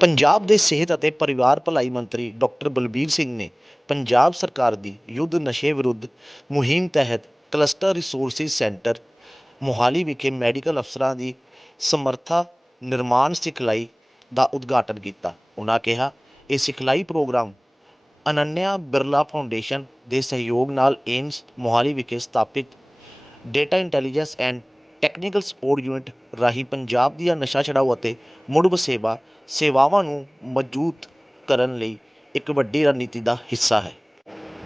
ਪੰਜਾਬ ਦੇ ਸਿਹਤ ਅਤੇ ਪਰਿਵਾਰ ਭਲਾਈ ਮੰਤਰੀ ਡਾਕਟਰ ਬਲਬੀਰ ਸਿੰਘ ਨੇ ਪੰਜਾਬ ਸਰਕਾਰ ਦੀ ਯੁੱਧ ਨਸ਼ੇ ਵਿਰੁੱਧ ਮੁਹਿੰਮ ਤਹਿਤ ਕਲਸਟਰ ਰਿਸੋਰਸਿਸ ਸੈਂਟਰ, ਮੋਹਾਲੀ ਵਿਖੇ ਮੈਡੀਕਲ ਅਫਸਰਾਂ ਦੀ ਸਮਰੱਥਾ ਨਿਰਮਾਣ ਸਿਖਲਾਈ ਦਾ ਉਦਘਾਟਨ ਕੀਤਾ। ਉਹਨਾਂ ਕਿਹਾ, ਇਹ ਸਿਖਲਾਈ ਪ੍ਰੋਗਰਾਮ ਅਨੰਨਿਆ ਬਿਰਲਾ ਫਾਊਂਡੇਸ਼ਨ ਦੇ ਸਹਿਯੋਗ ਨਾਲ ਏਮਸ, ਮੋਹਾਲੀ ਵਿਖੇ ਸਥਾਪਿਤ data intelligence and technical support unit ਰਾਹੀਂ ਪੰਜਾਬ ਦੀਆਂ ਨਸ਼ਾ ਛਡਾਊ ਅਤੇ ਮੁੜ ਵਸੇਬਾ ਸੇਵਾਵਾਂ ਨੂੰ ਮਜ਼ਬੂਤ ਕਰਨ ਲਈ ਇੱਕ ਵੱਡੀ ਰਣਨੀਤੀ ਦਾ ਹਿੱਸਾ ਹੈ।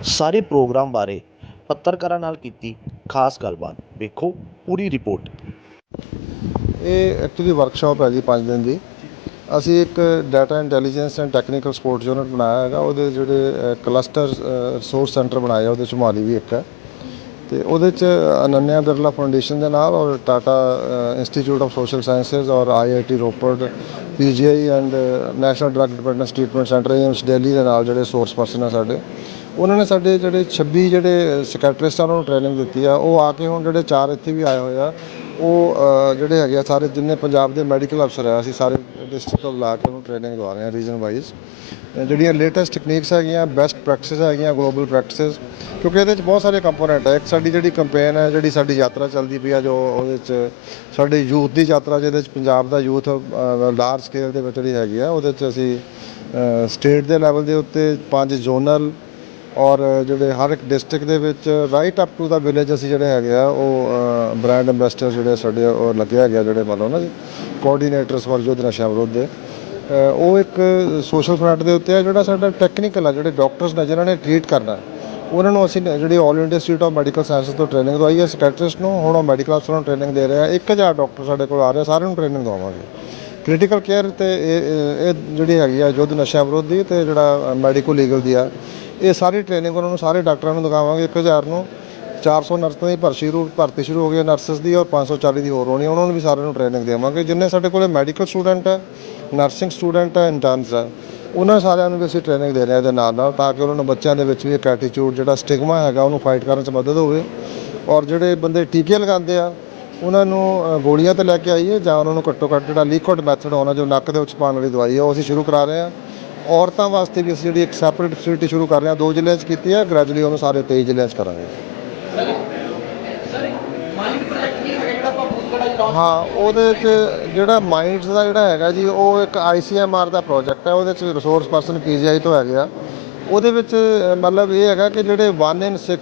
ਸਾਰੇ ਪ੍ਰੋਗਰਾਮ ਬਾਰੇ ਪੱਤਰਕਾਰਾਂ ਨਾਲ ਕੀਤੀ ਖਾਸ ਗੱਲਬਾਤ। ਵੇਖੋ ਪੂਰੀ ਰਿਪੋਰਟ। ਇਹ ਐਕਚੁਅਲੀ ਵਰਕਸ਼ਾਪ ਹੈ ਜੀ 5 ਦਿਨ ਦੀ। ਅਸੀਂ ਇੱਕ data intelligence and technical support unit ਬਣਾਇਆ ਹੈਗਾ। ਉਹਦੇ ਜਿਹੜੇ ਕਲਸਟਰ ਰਿਸੋਰਸ ਸੈਂਟਰ ਬਣਾਏ ਆ, ਉਹਦੇ ਚ ਮੋਹਾਲੀ ਵੀ ਇੱਕ ਹੈ। ਤੇ ਉਹਦੇ ਚ ਅਨੰਨਿਆ ਬਿਰਲਾ ਫਾਊਂਡੇਸ਼ਨ ਦੇ ਨਾਲ ਔਰ Tata institute of social sciences ਔਰ IIT Ropar PGI and national drug dependence treatment centre AIIMS Delhi ਦੇ ਨਾਲ ਜਿਹੜੇ ਸੋਰਸ ਪਰਸਨ ਆ ਸਾਡੇ, ਉਹਨਾਂ ਨੇ ਸਾਡੇ ਜਿਹੜੇ 26 ਜਿਹੜੇ ਸਕੈਟਰਿਸਟ ਆ, ਉਹਨਾਂ ਨੂੰ ਟ੍ਰੇਨਿੰਗ ਦਿੱਤੀ ਆ। ਉਹ ਆ ਕੇ ਹੁਣ ਜਿਹੜੇ ਚਾਰ ਇੱਥੇ ਵੀ ਆਏ ਹੋਏ ਆ, ਉਹ ਜਿਹੜੇ ਹੈਗੇ ਆ, ਸਾਰੇ ਜਿੰਨੇ ਪੰਜਾਬ ਦੇ ਮੈਡੀਕਲ ਅਫਸਰ ਆ, ਅਸੀਂ ਸਾਰੇ ਡਿਸਟ੍ਰਿਕਟ ਤੋਂ ਬੁਲਾ ਕੇ ਉਹਨੂੰ ਟ੍ਰੇਨਿੰਗ ਦਵਾ ਰਹੇ ਹਾਂ ਰੀਜਨ ਵਾਈਜ਼ ਜਿਹੜੀਆਂ ਲੇਟੈਸਟ ਟੈਕਨੀਕਸ ਹੈਗੀਆਂ ਬੈਸਟ ਪ੍ਰੈਕਟਿਸ ਹੈਗੀਆਂ ਗਲੋਬਲ ਪ੍ਰੈਕਟਿਸ ਕਿਉਂਕਿ ਇਹਦੇ ਵਿੱਚ ਬਹੁਤ ਸਾਰੇ ਕੰਪੋਨੈਂਟ ਹੈ। ਇੱਕ ਸਾਡੀ ਜਿਹੜੀ ਕੰਪੇਨ ਹੈ, ਜਿਹੜੀ ਸਾਡੀ ਯਾਤਰਾ ਚੱਲਦੀ ਪਈ ਆ, ਜੋ ਉਹਦੇ ਵਿੱਚ ਸਾਡੀ ਯੂਥ ਦੀ ਯਾਤਰਾ, ਜਿਹਦੇ ਵਿੱਚ ਪੰਜਾਬ ਦਾ ਯੂਥ ਲਾਰਜ ਸਕੇਲ ਦੇ ਵਿੱਚ ਜਿਹੜੀ ਹੈਗੀ ਆ, ਉਹਦੇ ਵਿੱਚ ਅਸੀਂ ਸਟੇਟ ਦੇ ਲੈਵਲ ਦੇ ਉੱਤੇ ਪੰਜ ਜ਼ੋਨਲ ਔਰ ਜਿਹੜੇ ਹਰ ਇੱਕ ਡਿਸਟ੍ਰਿਕਟ ਦੇ ਵਿੱਚ right up to the village ਅਸੀਂ ਜਿਹੜੇ ਹੈਗੇ ਆ, ਉਹ ਬ੍ਰਾਂਡ ਐਂਬੈਸਡਰ ਜਿਹੜੇ ਸਾਡੇ ਉਹ ਲੱਗਿਆ ਹੈਗੇ ਆ ਜਿਹੜੇ ਮੰਨ ਲਓ ਨਾ ਕੋਆਰਡੀਨੇਟਰਸ ਫॉर ਯੁੱਧ ਨਸ਼ਾ ਵਿਰੁੱਧ ਦੇ। ਉਹ ਇੱਕ ਸੋਸ਼ਲ ਫਰੰਟ ਦੇ ਉੱਤੇ ਆ ਜਿਹੜਾ ਸਾਡਾ ਟੈਕਨੀਕਲ ਆ, ਜਿਹੜੇ ਡਾਕਟਰਸ ਨੇ ਜਿਨ੍ਹਾਂ ਨੇ ਟ੍ਰੀਟ ਕਰਨਾ। ਉਹਨਾਂ ਨੂੰ ਅਸੀਂ ਜਿਹੜੀ All India Institute of Medical Sciences ਤੋਂ ਟ੍ਰੇਨਿੰਗ ਦਵਾਈ ਹੈ ਸਕੈਟਰਿਸਟ ਨੂੰ, ਹੁਣ ਉਹ ਮੈਡੀਕਲ ਅਫਸਰਾਂ ਨੂੰ ਟ੍ਰੇਨਿੰਗ ਦੇ ਰਿਹਾ। ਆ 1000 ਡਾਕਟਰ ਸਾਡੇ ਕੋਲ ਆ ਰਹੇ ਸਾਰਿਆਂ ਨੂੰ ਟ੍ਰੇਨਿੰਗ ਦਵਾਵਾਂਗੇ। ਕ੍ਰਿਟੀਕਲ ਕੇਅਰ ਤੇ ਇਹ, ਇਹ- ਜਿਹੜੀ ਹੈਗੀ ਆ, ਯੁੱਧ ਨਸ਼ਾ ਵਿਰੁੱਧ ਦੀ ਤੇ ਜਿਹੜਾ ਮੈਡੀਕਲ ਲੀਗਲ ਦੀ ਆ ਇਹ ਸਾਰੀ ਟ੍ਰੇਨਿੰਗ ਉਹਨਾਂ ਨੂੰ ਸਾਰੇ ਡਾਕਟਰਾਂ ਨੂੰ ਦਿਖਾਵਾਂਗੇ। ਇੱਕ ਹਜ਼ਾਰ ਨੂੰ ਚਾਰ ਸੌ ਨਰਸਾਂ ਦੀ ਭਰਤੀ ਸ਼ੁਰੂ ਭਰਤੀ ਸ਼ੁਰੂ ਹੋ ਗਈ ਹੈ, ਨਰਸਸ ਦੀ ਔਰ 540 ਦੀ ਹੋਰ ਹੋਣੀ ਹੈ। ਉਹਨਾਂ ਨੂੰ ਵੀ ਸਾਰਿਆਂ ਨੂੰ ਟ੍ਰੇਨਿੰਗ ਦੇਵਾਂਗੇ। ਜਿੰਨੇ ਸਾਡੇ ਕੋਲੇ ਮੈਡੀਕਲ ਸਟੂਡੈਂਟ ਹੈ ਨਰਸਿੰਗ ਸਟੂਡੈਂਟ ਹੈ ਇੰਟਰਨਸ ਹੈ, ਉਹਨਾਂ ਸਾਰਿਆਂ ਨੂੰ ਵੀ ਅਸੀਂ ਟ੍ਰੇਨਿੰਗ ਦੇ ਰਹੇ ਹਾਂ ਇਹਦੇ ਨਾਲ ਨਾਲ, ਤਾਂ ਕਿ ਉਹਨਾਂ ਨੂੰ ਬੱਚਿਆਂ ਦੇ ਵਿੱਚ ਵੀ ਇੱਕ ਐਟੀਟਿਊਡ ਜਿਹੜਾ ਸਟਿਗਮਾ ਹੈਗਾ, ਉਹਨੂੰ ਫਾਈਟ ਕਰਨ 'ਚ ਮਦਦ ਹੋਵੇ। ਔਰ ਜਿਹੜੇ ਬੰਦੇ ਟੀਕੇ ਲਗਾਉਂਦੇ ਆ, ਉਹਨਾਂ ਨੂੰ ਗੋਲੀਆਂ ਤੇ ਲੈ ਕੇ ਆਈਏ ਜਾਂ ਉਹਨਾਂ ਨੂੰ ਘੱਟੋ ਘੱਟ ਜਿਹੜਾ ਲਿਕੁਇਡ ਮੈਥਡ ਹੋਣਾ ਜੋ ਨੱਕ ਦੇ ਵਿੱਚ ਪਾਉਣ ਵਾਲੀ ਦਵਾਈ ਆ, ਉਹ ਅਸੀਂ ਸ਼ੁਰੂ ਕਰਾ ਰਹੇ ਹਾਂ। ਔਰਤਾਂ ਵਾਸਤੇ ਵੀ ਅਸੀਂ ਜਿਹੜੀ ਇੱਕ ਸੈਪਰੇਟ ਫੈਸਿਲਿਟੀ ਸ਼ੁਰੂ ਕਰ ਰਹੇ ਹਾਂ, ਦੋ ਜ਼ਿਲ੍ਹਿਆਂ 'ਚ ਕੀਤੀ ਹੈ ਗ੍ਰੈਜੂਅਲੀ ਉਹਨੂੰ ਸਾਰੇ 23 ਜ਼ਿਲ੍ਹਿਆਂ 'ਚ ਕਰਾਂਗੇ। ਹਾਂ, ਉਹਦੇ 'ਚ ਜਿਹੜਾ ਮਾਈਂਡਸ ਦਾ ਜਿਹੜਾ ਹੈਗਾ ਜੀ, ਉਹ ਇੱਕ ਆਈਸੀਐਮਆਰ ਦਾ ਪ੍ਰੋਜੈਕਟ ਹੈ, ਉਹਦੇ 'ਚ ਰਿਸੋਰਸ ਪਰਸਨ ਪੀਜੀਆਈ ਤੋਂ ਹੈਗੇ ਆ। ਉਹਦੇ ਵਿੱਚ ਮਤਲਬ ਇਹ ਹੈਗਾ ਕਿ ਜਿਹੜੇ 1 ਇਨ 6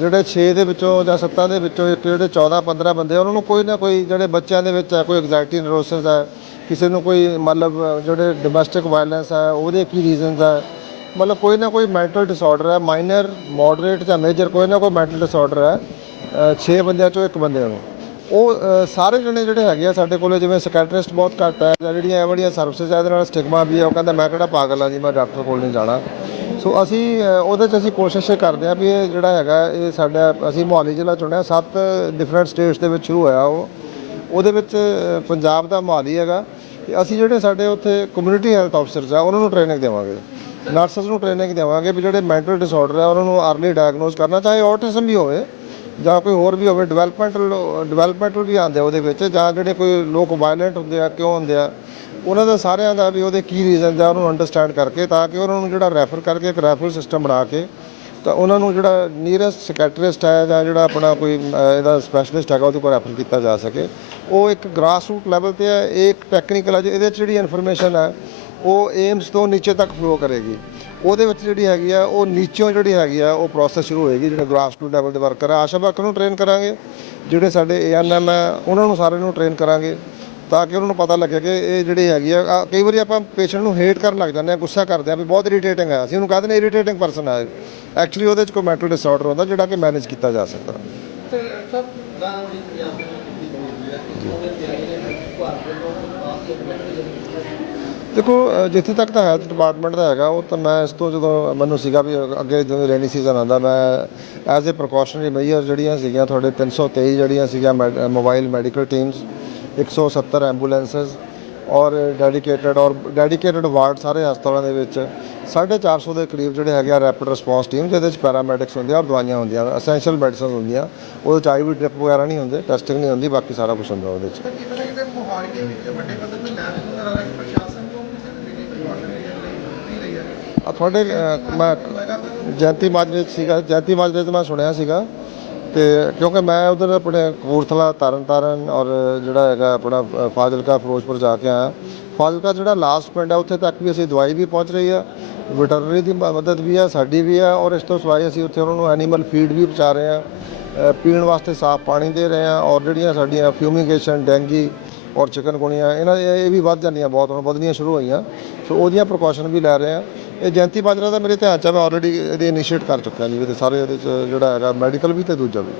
ਜਿਹੜੇ 6 ਦੇ ਵਿੱਚੋਂ ਜਾਂ 7 ਦੇ ਵਿੱਚੋਂ ਇੱਕ ਜਿਹੜੇ 14 15 ਬੰਦੇ ਆ, ਉਹਨਾਂ ਨੂੰ ਕੋਈ ਨਾ ਕੋਈ ਜਿਹੜੇ ਬੱਚਿਆਂ ਦੇ ਵਿੱਚ ਹੈ ਕੋਈ ਐਗਜਾਇਟੀ ਨਿਊਰੋਸਿਸ ਹੈ ਕਿਸੇ ਨੂੰ ਕੋਈ ਮਤਲਬ ਜਿਹੜੇ ਡੋਮੈਸਟਿਕ ਵਾਇਲੈਂਸ ਹੈ ਉਹਦੇ ਕੀ ਰੀਜ਼ਨਸ ਹੈ ਮਤਲਬ ਕੋਈ ਨਾ ਕੋਈ ਮੈਂਟਲ ਡਿਸਆਰਡਰ ਹੈ ਮਾਈਨਰ ਮੋਡਰੇਟ ਜਾਂ ਮੇਜਰ ਕੋਈ ਨਾ ਕੋਈ ਮੈਂਟਲ ਡਿਸਆਰਡਰ ਹੈ 6 ਬੰਦਿਆਂ ਚੋਂ ਇੱਕ ਬੰਦੇ ਨੂੰ। ਉਹ ਸਾਰੇ ਜਣੇ ਜਿਹੜੇ ਹੈਗੇ ਆ ਸਾਡੇ ਕੋਲੇ ਜਿਵੇਂ ਸਕੈਟਰਿਸਟ ਬਹੁਤ ਘੱਟ ਹੈ ਜਾਂ ਜਿਹੜੀਆਂ ਇਹ ਵਾਲੀਆਂ ਸਰਵਿਸਿਜ਼ ਆ ਇਹਦੇ ਨਾਲ ਸਟਿਗਮਾ ਵੀ ਹੈ ਉਹ ਕਹਿੰਦਾ ਮੈਂ ਕਿਹੜਾ ਪਾਗਲ ਆ ਜੀ ਮੈਂ ਡਾਕਟਰ ਕੋਲ ਨਹੀਂ ਜਾਣਾ। ਸੋ ਅਸੀਂ ਅ, ਉਹਦੇ 'ਚ ਅਸੀਂ ਕੋਸ਼ਿਸ਼ ਇਹ ਕਰਦੇ ਹਾਂ ਵੀ ਇਹ ਜਿਹੜਾ ਹੈਗਾ ਇਹ ਸਾਡਾ ਅਸੀਂ ਮੋਹਾਲੀ ਜ਼ਿਲ੍ਹਾ ਚੁਣਿਆ ਸੱਤ ਡਿਫਰੈਂਟ ਸਟੇਟਸ ਦੇ ਵਿੱਚ ਸ਼ੁਰੂ ਹੋਇਆ ਉਹ। ਉਹਦੇ ਵਿੱਚ ਅ, ਪੰਜਾਬ ਦਾ ਮੋਹਾਲੀ ਹੈਗਾ ਤੇ ਅਸੀਂ ਜਿਹੜੇ ਸਾਡੇ ਉੱਥੇ ਕਮਿਊਨਿਟੀ ਹੈਲਥ ਅਫਸਰਸ ਆ ਉਹਨਾਂ ਨੂੰ ਟ੍ਰੇਨਿੰਗ ਦੇਵਾਂਗੇ। ਨਰਸਸ ਨੂੰ ਟ੍ਰੇਨਿੰਗ ਦੇਵਾਂਗੇ ਵੀ ਜਿਹੜੇ ਮੈਂਟਲ ਡਿਸਆਰਡਰ ਆ ਉਹਨਾਂ ਨੂੰ ਅਰਲੀ ਡਾਇਗਨੋਸ ਕਰਨਾ ਚਾਹੇ ਆਟਿਜ਼ਮ ਵੀ ਹੋਵੇ ਜਾਂ ਕੋਈ ਹੋਰ ਵੀ ਹੋਵੇ ਡਿਵੈਲਪਮੈਂਟਲ ਡਿਵੈਲਪਮੈਂਟਲ ਵੀ ਆਉਂਦੇ ਆ ਉਹਦੇ ਵਿੱਚ ਜਾਂ ਜਿਹੜੇ ਕੋਈ ਲੋਕ ਵਾਇਲੈਂਟ ਹੁੰਦੇ ਆ ਕਿਉਂ ਹੁੰਦੇ ਆ ਉਹਨਾਂ ਦਾ ਸਾਰਿਆਂ ਦਾ ਵੀ ਉਹਦੇ ਕੀ ਰੀਜ਼ਨਸ ਆ ਉਹਨੂੰ ਅੰਡਰਸਟੈਂਡ ਕਰਕੇ ਤਾਂ ਕਿ ਉਹਨਾਂ ਨੂੰ ਜਿਹੜਾ ਰੈਫਰ ਕਰਕੇ ਇੱਕ ਰੈਫਰਲ ਸਿਸਟਮ ਬਣਾ ਕੇ ਤਾਂ ਉਹਨਾਂ ਨੂੰ ਜਿਹੜਾ ਨੀਅਰੈਸਟ ਸਕੈਟਰਿਸਟ ਹੈ ਜਾਂ ਜਿਹੜਾ ਆਪਣਾ ਕੋਈ ਇਹਦਾ ਸਪੈਸ਼ਲਿਸਟ ਹੈਗਾ ਉਹਦੇ ਕੋਲ ਰੈਫਰ ਕੀਤਾ ਜਾ ਸਕੇ। ਉਹ ਇੱਕ ਗ੍ਰਾਸ ਰੂਟ ਲੈਵਲ ਤੇ ਹੈ ਇਹ ਇੱਕ ਟੈਕਨੀਕਲ ਹੈ ਜੀ, ਇਹਦੇ 'ਚ ਜਿਹੜੀ ਇਨਫੋਰਮੇਸ਼ਨ ਹੈ ਉਹ ਏਮਸ ਤੋਂ ਨੀਚੇ ਤੱਕ ਫਲੋ ਕਰੇਗੀ। ਉਹਦੇ ਵਿੱਚ ਜਿਹੜੀ ਹੈਗੀ ਆ ਉਹ ਨੀਚੋਂ ਜਿਹੜੀ ਹੈਗੀ ਆ ਉਹ ਪ੍ਰੋਸੈਸ ਸ਼ੁਰੂ ਹੋਏਗੀ ਜਿਹੜੇ ਗ੍ਰਾਸ ਰੂਟ ਲੈਵਲ ਦੇ ਵਰਕਰ ਆ ਆਸ਼ਾ ਵਰਕਰ ਨੂੰ ਟ੍ਰੇਨ ਕਰਾਂਗੇ ਜਿਹੜੇ ਸਾਡੇ ਏਐਨਐਮ ਹੈ ਉਹਨਾਂ ਨੂੰ ਸਾਰਿਆਂ ਨੂੰ ਟ੍ਰੇਨ ਕਰਾਂਗੇ। ਤਾਂ ਕਿ ਉਹਨਾਂ ਨੂੰ ਪਤਾ ਲੱਗੇ ਕਿ ਇਹ ਜਿਹੜੀ ਹੈਗੀ ਆ ਆ, ਕਈ ਵਾਰੀ ਆਪਾਂ ਪੇਸ਼ੈਂਟ ਨੂੰ ਹੇਟ ਕਰਨ ਲੱਗ ਜਾਂਦੇ ਆ ਗੁੱਸਾ ਕਰਦੇ ਆ ਵੀ ਬਹੁਤ ਇਰੀਟੇਟਿੰਗ ਹੈ ਅਸੀਂ ਉਹਨੂੰ ਕਹਿੰਦੇ ਨੇ ਇਰੀਟੇਟਿੰਗ ਪਰਸਨ ਆ ਐਕਚੁਅਲੀ ਉਹਦੇ 'ਚ ਕੋਈ ਮੈਂਟਲ ਡਿਸਆਰਡਰ ਹੁੰਦਾ ਜਿਹੜਾ ਕਿ ਮੈਨੇਜ ਕੀਤਾ ਜਾ ਸਕਦਾ। ਦੇਖੋ ਜਿੱਥੇ ਤੱਕ ਤਾਂ ਹੈਲਥ ਡਿਪਾਰਟਮੈਂਟ ਦਾ ਹੈਗਾ, ਉਹ ਤਾਂ ਮੈਂ ਇਸ ਤੋਂ ਜਦੋਂ ਮੈਨੂੰ ਸੀਗਾ ਵੀ ਅੱਗੇ ਜਦੋਂ ਰੇਨੀ ਸੀਜ਼ਨ ਆਉਂਦਾ, ਮੈਂ ਐਜ਼ ਅ ਪ੍ਰੀਕਾਸ਼ਨਰੀ ਮੇਜਰ ਜਿਹੜੀਆਂ ਸੀਗੀਆਂ, ਤੁਹਾਡੇ 323 ਜਿਹੜੀਆਂ ਸੀਗੀਆਂ ਮੋਬਾਈਲ ਮੈਡੀਕਲ ਟੀਮਸ 170 ਐਂਬੂਲੈਂਸਸ ਔਰ ਡੈਡੀਕੇਟਡ ਔਰ ਡੈਡੀਕੇਟਡ ਵਾਰਡ ਸਾਰੇ ਹਸਪਤਾਲਾਂ ਦੇ ਵਿੱਚ 450 ਦੇ ਕਰੀਬ ਜਿਹੜੇ ਹੈਗੇ ਆ ਰੈਪਿਡ ਰਿਸਪੌਂਸ ਟੀਮ ਜਿਹਦੇ ਵਿੱਚ ਪੈਰਾਮੈਡਿਕਸ ਹੁੰਦੇ ਆ ਔਰ ਦਵਾਈਆਂ ਹੁੰਦੀਆਂ ਅਸੈਂਸ਼ੀਅਲ ਮੈਡੀਸਿਨਸ ਹੁੰਦੀਆਂ, ਉਹਦੇ ਚ ਆਈਵੀ ਡ੍ਰਿਪ ਵਗੈਰਾ ਨਹੀਂ ਹੁੰਦੇ ਟੈਸਟਿੰਗ ਨਹੀਂ ਹੁੰਦੀ, ਬਾਕੀ ਸਾਰਾ ਕੁਝ ਹੁੰਦਾ ਉਹਦੇ ਚ ਵਿੱਚ ਵੱਡੇ ਪੱਧਰ ਤੇ ਲੈਬ ਨਜ਼ਰ ਆ ਰਿਹਾ ਕਿ ਪ੍ਰਸ਼ਾਸਨ ਨੂੰ ਤੁਹਾਡੇ ਅਹ, ਮੈਂ ਜੈਂਤੀ ਮਾਜਰੇ 'ਚ ਸੀਗਾ ਜੈਂਤੀ ਮਾਜਰੇ 'ਚ ਮੈਂ ਸੁਣਿਆ ਸੀਗਾ ਤੇ ਕਿਉਂਕਿ ਮੈਂ ਉਧਰ ਆਪਣੇ ਕਪੂਰਥਲਾ ਤਰਨ ਤਾਰਨ ਔਰ ਜਿਹੜਾ ਹੈਗਾ ਆਪਣਾ ਅ, ਫਾਜ਼ਿਲਕਾ ਫਿਰੋਜ਼ਪੁਰ ਜਾ ਕੇ ਆਇਆ। ਫਾਜ਼ਿਲਕਾ ਜਿਹੜਾ ਲਾਸਟ ਪਿੰਡ ਹੈ ਉੱਥੇ ਤੱਕ ਵੀ ਅਸੀਂ ਦਵਾਈ ਵੀ ਪਹੁੰਚ ਰਹੀ ਆ ਵੈਟਰਨਰੀ ਦੀ ਮ- ਮਦਦ ਵੀ ਆ ਸਾਡੀ ਵੀ ਆ ਔਰ ਇਸ ਤੋਂ ਸਿਵਾਏ ਅਸੀਂ ਉੱਥੇ ਉਹਨਾਂ ਨੂੰ ਐਨੀਮਲ ਫੀਡ ਵੀ ਪਹੁੰਚਾ ਰਹੇ ਆ ਅ, ਪੀਣ ਵਾਸਤੇ ਸਾਫ਼ ਪਾਣੀ ਦੇ ਰਹੇ ਆ ਔਰ ਜਿਹੜੀਆਂ ਸਾਡੀਆਂ ਫਿਊਮੀਗੇਸ਼ਨ ਡੈਂਗੀ ਔਰ ਚਿਕਨਗੁਣੀਆਂ ਇਹਨਾਂ ਇਹ ਇਹ ਵੀ ਵੱਧ ਜਾਂਦੀਆਂ ਬਹੁਤ ਹੁਣ ਵਧਣੀਆਂ ਸ਼ੁਰੂ ਹੋਈਆਂ। ਸੋ ਉਹਦੀਆਂ ਪ੍ਰੀਕਾਸ਼ਨ ਵੀ ਲੈ ਰਹੇ ਆ। ਇਹ ਜੈਂਤੀ ਬਾਜਰਾ ਦਾ ਮੇਰੇ ਧਿਆਨ ਚ ਆ, ਮੈਂ ਆਲਰੇਡੀ ਇਹਦੇ ਇਨੀਸ਼ੀਏਟ ਕਰ ਚੁੱਕਿਆ ਜੀ ਇਹਦੇ ਸਾਰੇ ਇਹਦੇ ਚ ਜਿਹੜਾ ਹੈਗਾ ਮੈਡੀਕਲ ਵੀ ਤੇ ਦੂਜਾ ਵੀ।